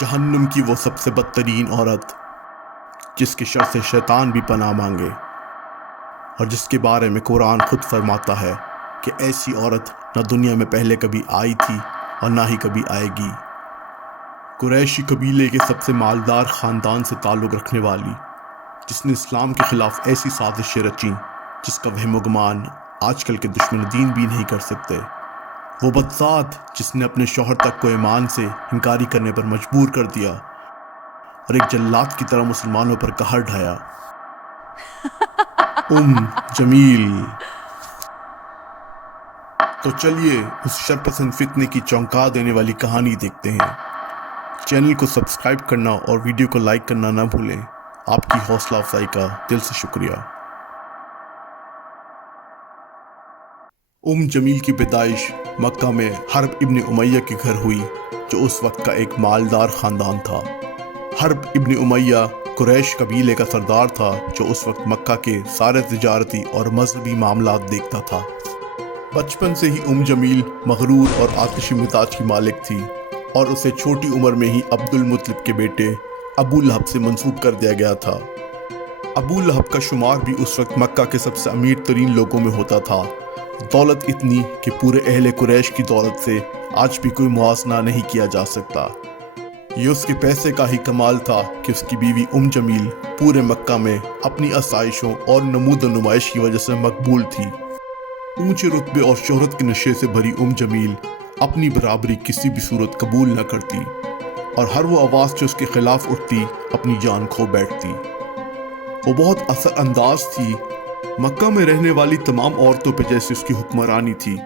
جہنم کی وہ سب سے بدترین عورت جس کے شر سے شیطان بھی پناہ مانگے، اور جس کے بارے میں قرآن خود فرماتا ہے کہ ایسی عورت نہ دنیا میں پہلے کبھی آئی تھی اور نہ ہی کبھی آئے گی۔ قریشی قبیلے کے سب سے مالدار خاندان سے تعلق رکھنے والی، جس نے اسلام کے خلاف ایسی سازشیں رچیں جس کا وہم و گمان آج کل کے دشمن دین بھی نہیں کر سکتے، وہ بدذات جس نے اپنے شوہر تک کو ایمان سے انکاری کرنے پر مجبور کر دیا اور ایک جلاد کی طرح مسلمانوں پر قہر ڈھایا، جمیل۔ تو چلیے اس شرپسند فتنے کی چونکا دینے والی کہانی دیکھتے ہیں۔ چینل کو سبسکرائب کرنا اور ویڈیو کو لائک کرنا نہ بھولیں۔ آپ کی حوصلہ افزائی کا دل سے شکریہ۔ جمیل کی پیدائش مکہ میں حرب ابن امیہ کے گھر ہوئی، جو اس وقت کا ایک مالدار خاندان تھا۔ حرب ابن امیہ قریش قبیلے کا سردار تھا، جو اس وقت مکہ کے سارے تجارتی اور مذہبی معاملات دیکھتا تھا۔ بچپن سے ہی جمیل مغرور اور آتشی مزاج کی مالک تھی، اور اسے چھوٹی عمر میں ہی عبد المطلب کے بیٹے ابو لہب سے منسوب کر دیا گیا تھا۔ ابو لہب کا شمار بھی اس وقت مکہ کے سب سے امیر ترین لوگوں میں ہوتا تھا، دولت اتنی کہ پورے اہل قریش کی دولت سے آج بھی کوئی موازنہ نہیں کیا جا سکتا۔ یہ اس کے پیسے کا ہی کمال تھا کہ اس کی بیوی جمیل پورے مکہ میں اپنی آسائشوں اور نمود و نمائش کی وجہ سے مقبول تھی۔ اونچے رتبے اور شہرت کے نشے سے بھری جمیل اپنی برابری کسی بھی صورت قبول نہ کرتی، اور ہر وہ آواز جو اس کے خلاف اٹھتی اپنی جان کھو بیٹھتی۔ وہ بہت اثر انداز تھی، مکہ میں رہنے والی تمام عورتوں پہ جیسے اس کی حکمرانی تھی۔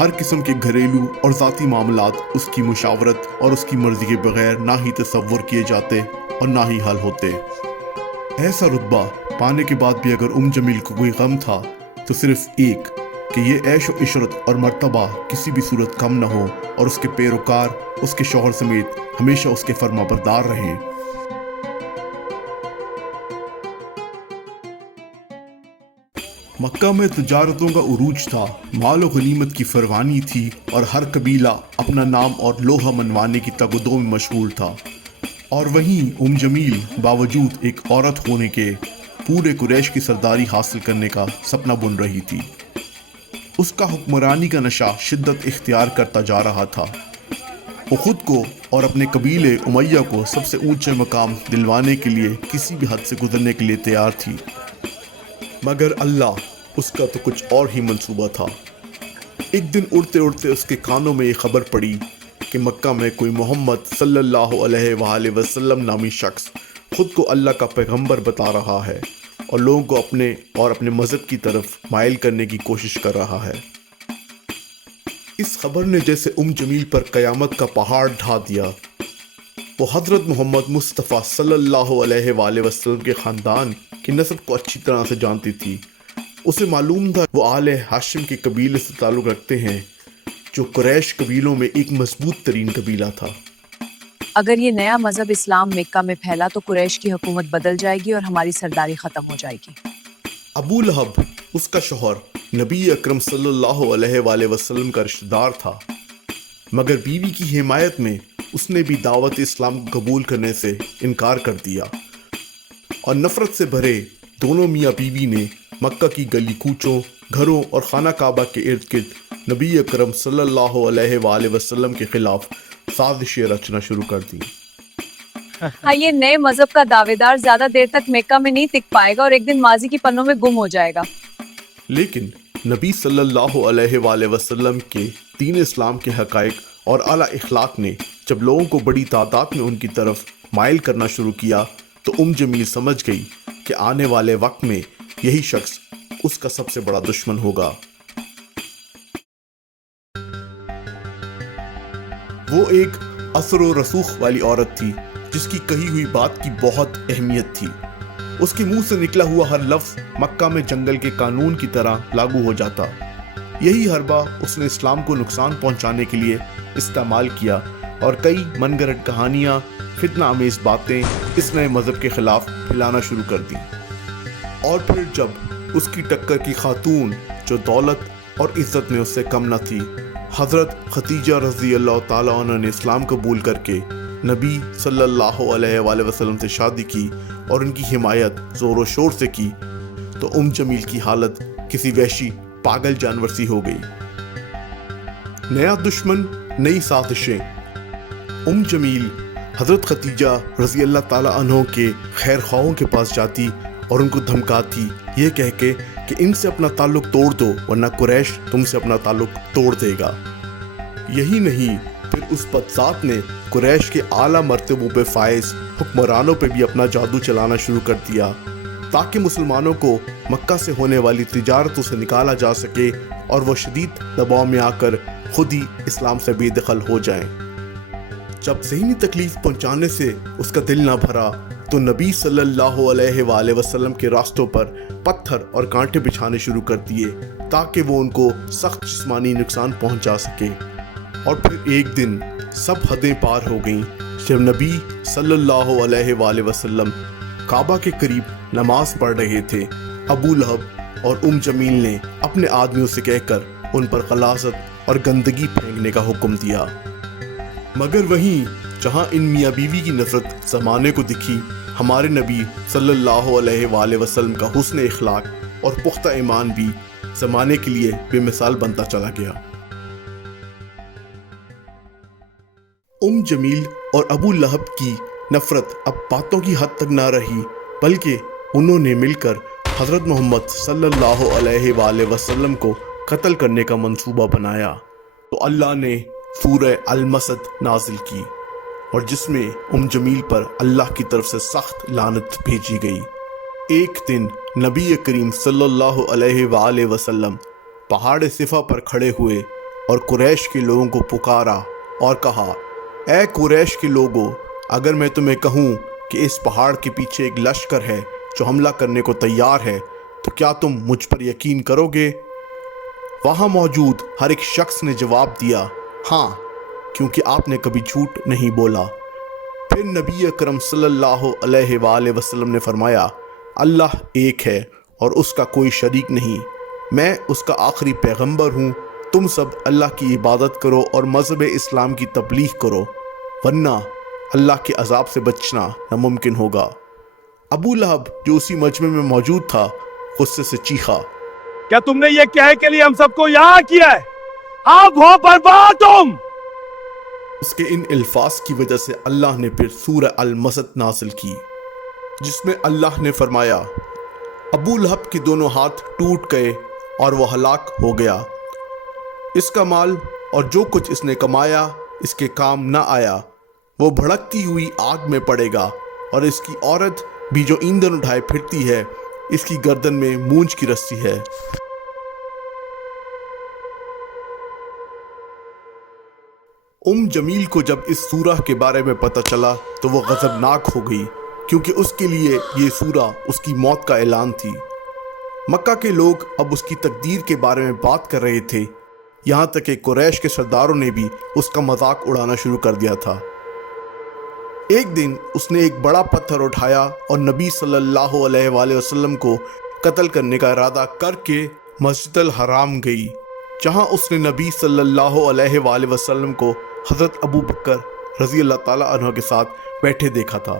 ہر قسم کے گھریلو اور ذاتی معاملات اس کی مشاورت اور اس کی مرضی کے بغیر نہ ہی تصور کیے جاتے اور نہ ہی حل ہوتے۔ ایسا رتبہ پانے کے بعد بھی اگر جمیل کو کوئی غم تھا تو صرف ایک، کہ یہ عیش و عشرت اور مرتبہ کسی بھی صورت کم نہ ہو اور اس کے پیروکار اس کے شوہر سمیت ہمیشہ اس کے فرما بردار رہیں۔ مکہ میں تجارتوں کا عروج تھا، مال و غنیمت کی فراوانی تھی، اور ہر قبیلہ اپنا نام اور لوہا منوانے کی تگ و دو میں مشغول تھا۔ اور وہیں جمیل باوجود ایک عورت ہونے کے پورے قریش کی سرداری حاصل کرنے کا سپنا بن رہی تھی۔ اس کا حکمرانی کا نشہ شدت اختیار کرتا جا رہا تھا۔ وہ خود کو اور اپنے قبیلے امیہ کو سب سے اونچے مقام دلوانے کے لیے کسی بھی حد سے گزرنے کے لیے تیار تھی، مگر اللہ، اس کا تو کچھ اور ہی منصوبہ تھا۔ ایک دن اڑتے اڑتے اس کے کانوں میں یہ خبر پڑی کہ مکہ میں کوئی محمد صلی اللہ علیہ وآلہ وسلم نامی شخص خود کو اللہ کا پیغمبر بتا رہا ہے اور لوگوں کو اپنے اور اپنے مذہب کی طرف مائل کرنے کی کوشش کر رہا ہے۔ اس خبر نے جیسے جمیل پر قیامت کا پہاڑ ڈھا دیا۔ وہ حضرت محمد مصطفیٰ صلی اللہ علیہ وآلہ وسلم کے خاندان کی نسب کو اچھی طرح سے جانتی تھی۔ اسے معلوم تھا وہ آل ہاشم کے قبیلے سے تعلق رکھتے ہیں، جو قریش قبیلوں میں ایک مضبوط ترین قبیلہ تھا۔ اگر یہ نیا مذہب اسلام مکہ میں پھیلا تو قریش کی حکومت بدل جائے گی اور ہماری سرداری ختم ہو جائے گی۔ ابو لہب اس کا شوہر نبی اکرم صلی اللہ علیہ وآلہ وسلم کا رشتہ دار تھا، مگر بیوی کی حمایت میں اس نے بھی دعوت اسلام کو قبول کرنے سے انکار کر دیا، اور نفرت سے بھرے دونوں میاں بیوی نے مکہ کی گلی کوچوں، گھروں اور خانہ کعبہ کے ارد گرد نبی اکرم صلی اللہ علیہ وآلہ وسلم کے خلاف سازشیں رچنا شروع کر دی۔ یہ نئے مذہب کا دعوے دار زیادہ دیر تک مکہ میں نہیں ٹک پائے گا اور ایک دن ماضی کی پنوں میں گم ہو جائے گا۔ لیکن نبی صلی اللہ علیہ وآلہ وسلم کے دین اسلام کے حقائق اور اعلیٰ اخلاق نے جب لوگوں کو بڑی تعداد میں ان کی طرف مائل کرنا شروع کیا تو جمیل سمجھ گئی کہ آنے والے وقت میں یہی شخص اس کا سب سے بڑا دشمن ہوگا۔ وہ ایک اثر و رسوخ والی عورت تھی جس کی کہی ہوئی بات کی بہت اہمیت تھی۔ اس کے منہ سے نکلا ہوا ہر لفظ مکہ میں جنگل کے قانون کی طرح لاگو ہو جاتا۔ یہی حربہ اس نے اسلام کو نقصان پہنچانے کے لیے استعمال کیا، اور کئی من گھڑت کہانیاں، فتنہ آمیز باتیں اس نئے مذہب کے خلاف پھیلانا شروع کر دیں۔ اور پھر جب اس کی ٹکر کی خاتون، جو دولت اور عزت میں اس سے کم نہ تھی، حضرت خدیجہ رضی اللہ تعالیٰ عنہ نے اسلام قبول کر کے نبی صلی اللہ علیہ وآلہ وسلم سے شادی کی اور ان کی حمایت زور و شور سے کی تو جمیل کی حالت کسی وحشی پاگل جانور سی ہو گئی۔ نیا دشمن، نئی سازشیں۔ جمیل حضرت ختیجہ رضی اللہ تعالیٰ عنہ کے خیر خواہوں کے پاس جاتی اور ان کو دھمکاتی یہ کہہ کے کہ ان سے اپنا تعلق توڑ دو ورنہ قریش تم سے اپنا تعلق توڑ دے گا۔ یہی نہیں، پھر اس بدذات نے قریش کے اعلیٰ مرتبوں پہ فائز حکمرانوں پہ بھی اپنا جادو چلانا شروع کر دیا تاکہ مسلمانوں کو مکہ سے ہونے والی تجارتوں سے نکالا جا سکے اور وہ شدید دباؤ میں آ کر خود ہی اسلام سے بے دخل ہو جائیں۔ جب ذہنی تکلیف پہنچانے سے اس کا دل نہ بھرا تو نبی صلی اللہ علیہ وآلہ وسلم کے راستوں پر پتھر اور کانٹے بچھانے شروع کر دیے تاکہ وہ ان کو سخت جسمانی نقصان پہنچا سکے۔ اور پھر ایک دن سب حدیں پار ہو گئیں جب نبی صلی اللہ علیہ وآلہ وسلم کعبہ کے قریب نماز پڑھ رہے تھے، ابو لہب اور جمیل نے اپنے آدمیوں سے کہہ کر ان پر غلاظت اور گندگی پھینکنے کا حکم دیا۔ مگر وہیں جہاں ان میاں بیوی کی نفرت زمانے کو دکھی، ہمارے نبی صلی اللہ علیہ وآلہ وسلم کا حسن اخلاق اور پختہ ایمان بھی زمانے کے لیے بے مثال بنتا چلا گیا۔ جمیل اور ابو لہب کی نفرت اب باتوں کی حد تک نہ رہی، بلکہ انہوں نے مل کر حضرت محمد صلی اللہ علیہ وآلہ وسلم کو قتل کرنے کا منصوبہ بنایا۔ تو اللہ نے سورہ المسد نازل کی اور جس میں جمیل پر اللہ کی طرف سے سخت لعنت بھیجی گئی۔ ایک دن نبی کریم صلی اللہ علیہ وآلہ وسلم پہاڑ صفا پر کھڑے ہوئے اور قریش کے لوگوں کو پکارا اور کہا، اے قریش کے لوگوں، اگر میں تمہیں کہوں کہ اس پہاڑ کے پیچھے ایک لشکر ہے جو حملہ کرنے کو تیار ہے تو کیا تم مجھ پر یقین کرو گے؟ وہاں موجود ہر ایک شخص نے جواب دیا، ہاں، کیونکہ آپ نے کبھی جھوٹ نہیں بولا۔ پھر نبی اکرم صلی اللہ علیہ وآلہ وسلم نے فرمایا، اللہ ایک ہے اور اس کا کوئی شریک نہیں، میں اس کا آخری پیغمبر ہوں، تم سب اللہ کی عبادت کرو اور مذہب اسلام کی تبلیغ کرو، ورنہ اللہ کے عذاب سے بچنا ناممکن ہوگا۔ ابو لہب جو اسی مجمع میں موجود تھا غصے سے چیخا، کیا تم نے یہ کہے کے لیے ہم سب کو یہاں کیا ہے؟ آپ ہو برباد تم! اس کے ان الفاظ کی وجہ سے اللہ نے پھر سورہ المسد نازل کی جس میں اللہ نے فرمایا، ابو لہب کے دونوں ہاتھ ٹوٹ گئے اور وہ ہلاک ہو گیا، اس کا مال اور جو کچھ اس نے کمایا اس کے کام نہ آیا، وہ بھڑکتی ہوئی آگ میں پڑے گا، اور اس کی عورت بھی جو ایندھن اٹھائے پھرتی ہے اس کی گردن میں مونج کی رسی ہے۔ جمیل کو جب اس سورہ کے بارے میں پتہ چلا تو وہ غضبناک ہو گئی، کیونکہ اس کے لیے یہ سورہ اس کی موت کا اعلان تھی۔ مکہ کے لوگ اب اس کی تقدیر کے بارے میں بات کر رہے تھے، یہاں تک کہ قریش کے سرداروں نے بھی اس کا مذاق اڑانا شروع کر دیا تھا۔ ایک دن اس نے ایک بڑا پتھر اٹھایا اور نبی صلی اللہ علیہ وآلہ وسلم کو قتل کرنے کا ارادہ کر کے مسجد الحرام گئی، جہاں اس نے نبی صلی اللہ علیہ وآلہ وسلم کو حضرت ابو بکر رضی اللہ تعالیٰ عنہ کے ساتھ بیٹھے دیکھا تھا،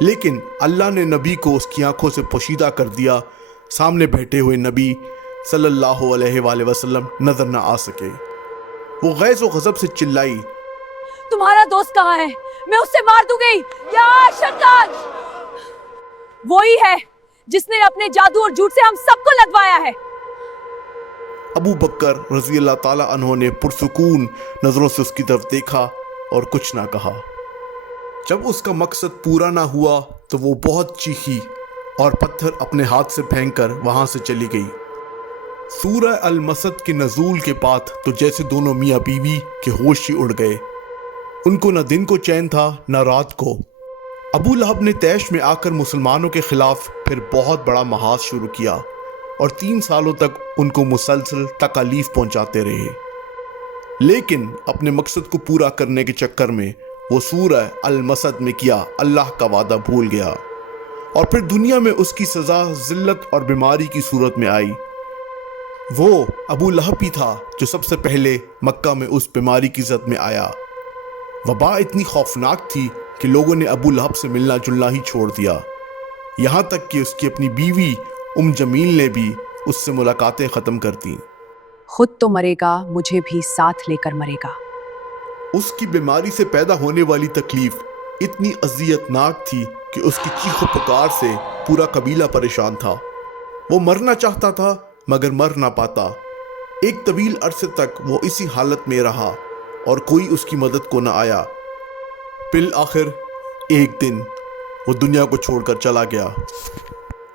لیکن اللہ نے نبی کو اس کی آنکھوں سے پوشیدہ کر دیا، سامنے بیٹھے ہوئے نبی صلی اللہ علیہ وآلہ وسلم نظر نہ آ سکے۔ وہ غیظ و غضب سے چلائی، تمہارا دوست کہاں ہے؟ میں اس سے مار دوں گی، یا شیطان! وہی ہے جس نے اپنے جادو اور جھوٹ سے ہم سب کو لگوایا ہے۔ ابو بکر رضی اللہ تعالیٰ عنہ نے پرسکون نظروں سے اس کی طرف دیکھا اور کچھ نہ کہا۔ جب اس کا مقصد پورا نہ ہوا تو وہ بہت چیخی اور پتھر اپنے ہاتھ سے پھینک کر وہاں سے چلی گئی۔ سورہ المسد کے نزول کے بعد تو جیسے دونوں میاں بیوی کے ہوش ہی اڑ گئے، ان کو نہ دن کو چین تھا نہ رات کو۔ ابو لہب نے طیش میں آ کر مسلمانوں کے خلاف پھر بہت بڑا محاذ شروع کیا اور 3 سالوں تک ان کو مسلسل تکالیف پہنچاتے رہے، لیکن اپنے مقصد کو پورا کرنے کے چکر میں وہ سورہ المسد میں کیا اللہ کا وعدہ بھول گیا، اور پھر دنیا میں اس کی سزا ذلت اور بیماری کی صورت میں آئی۔ وہ ابو لہب ہی تھا جو سب سے پہلے مکہ میں اس بیماری کی زد میں آیا۔ وبا اتنی خوفناک تھی کہ لوگوں نے ابو لہب سے ملنا جلنا ہی چھوڑ دیا، یہاں تک کہ اس کی اپنی بیوی جمیل نے بھی اس سے ملاقاتیں ختم کر دیں۔ خود تو مرے گا، مجھے بھی ساتھ لے کر مرے گا۔ اس کی بیماری سے پیدا ہونے والی تکلیف اتنی اذیت ناک تھی کہ اس کی چیخ و پکار سے پورا قبیلہ پریشان تھا۔ وہ مرنا چاہتا تھا مگر مر نہ پاتا۔ ایک طویل عرصے تک وہ اسی حالت میں رہا اور کوئی اس کی مدد کو نہ آیا۔ بالآخر ایک دن وہ دنیا کو چھوڑ کر چلا گیا۔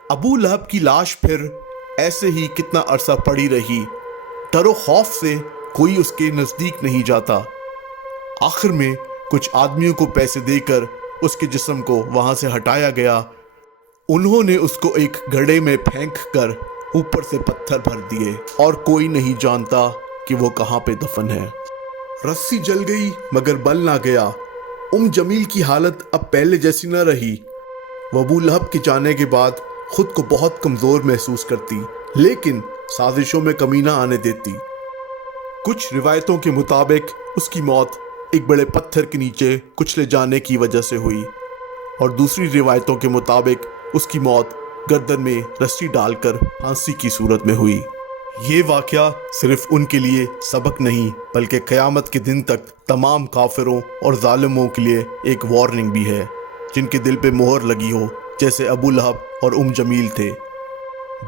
ابو لہب کی لاش پھر ایسے ہی کتنا عرصہ پڑی رہی، ڈر و خوف سے کوئی اس کے نزدیک نہیں جاتا۔ آخر میں کچھ آدمیوں کو پیسے دے کر اس کے جسم کو وہاں سے ہٹایا گیا۔ انہوں نے اس کو ایک گڑھے میں پھینک کر اوپر سے پتھر بھر دیے اور کوئی نہیں جانتا کہ وہ کہاں پہ دفن ہے۔ رسی جل گئی مگر بل نہ گیا۔ جمیل کی حالت اب پہلے جیسی نہ رہی۔ وہ ابو لہب کے جانے کے بعد خود کو بہت کمزور محسوس کرتی، لیکن سازشوں میں کمی نہ آنے دیتی۔ کچھ روایتوں کے مطابق اس کی موت ایک بڑے پتھر کے نیچے کچلے جانے کی وجہ سے ہوئی، اور دوسری روایتوں کے مطابق اس کی موت گردن میں رسی ڈال کر پھانسی کی صورت میں ہوئی۔ یہ واقعہ صرف ان کے لیے سبق نہیں بلکہ قیامت کے دن تک تمام کافروں اور ظالموں کے لیے ایک وارننگ بھی ہے، جن کے دل پہ مہر لگی ہو جیسے ابو لہب اور جمیل تھے،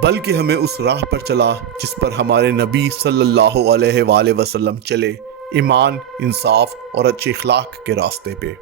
بلکہ ہمیں اس راہ پر چلا جس پر ہمارے نبی صلی اللہ علیہ وآلہ وسلم چلے، ایمان، انصاف اور اچھے اخلاق کے راستے پہ۔